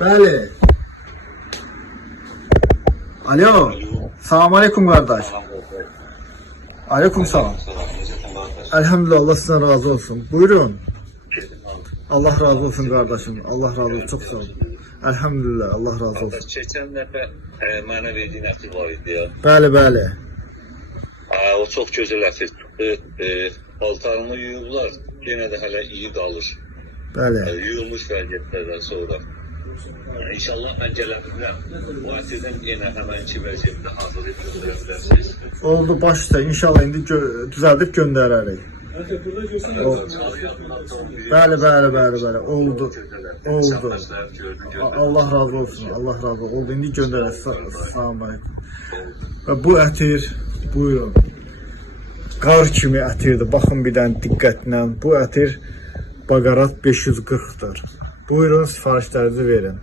Bəli. Alo. Salam aleyküm kardeş. Aleyküm salam. Elhamdülillah, Allah sizden razı olsun. Buyurun. Allah razı olsun kardeşim. Allah razı olsun. Çok sağ olun. Elhamdülillah, Allah razı olsun. Keçən dəfə mənə verdiyin əti var idi ya. Bəli, bəli. O çox gözəl ətir çıxdı. Paltarını yuyurlar, yenə də hələ iyi qalır. Bəli. Yuyulmuş vəziyyətlərdən sonra. İnşallah mən gələ bilirəm. Bu ətirdən yenə həmənki vəziyyətdə hazır edib göndərə bilərsiniz. Oldu, baş üstə. İnşallah indi düzəldib göndərərik. Bəli, bəli, bəli, bəli. Oldu. Oldu. Allah razı olsun. Allah razı olsun. Oldu. İndi göndərək. Salam aleyküm. Və bu ətir, buyurun. Qar kimi ətirdir. Baxın bir dənə diqqətlə. Bu ətir Baqarat 540'dır. Buyurun, sifarişlərinizi verin.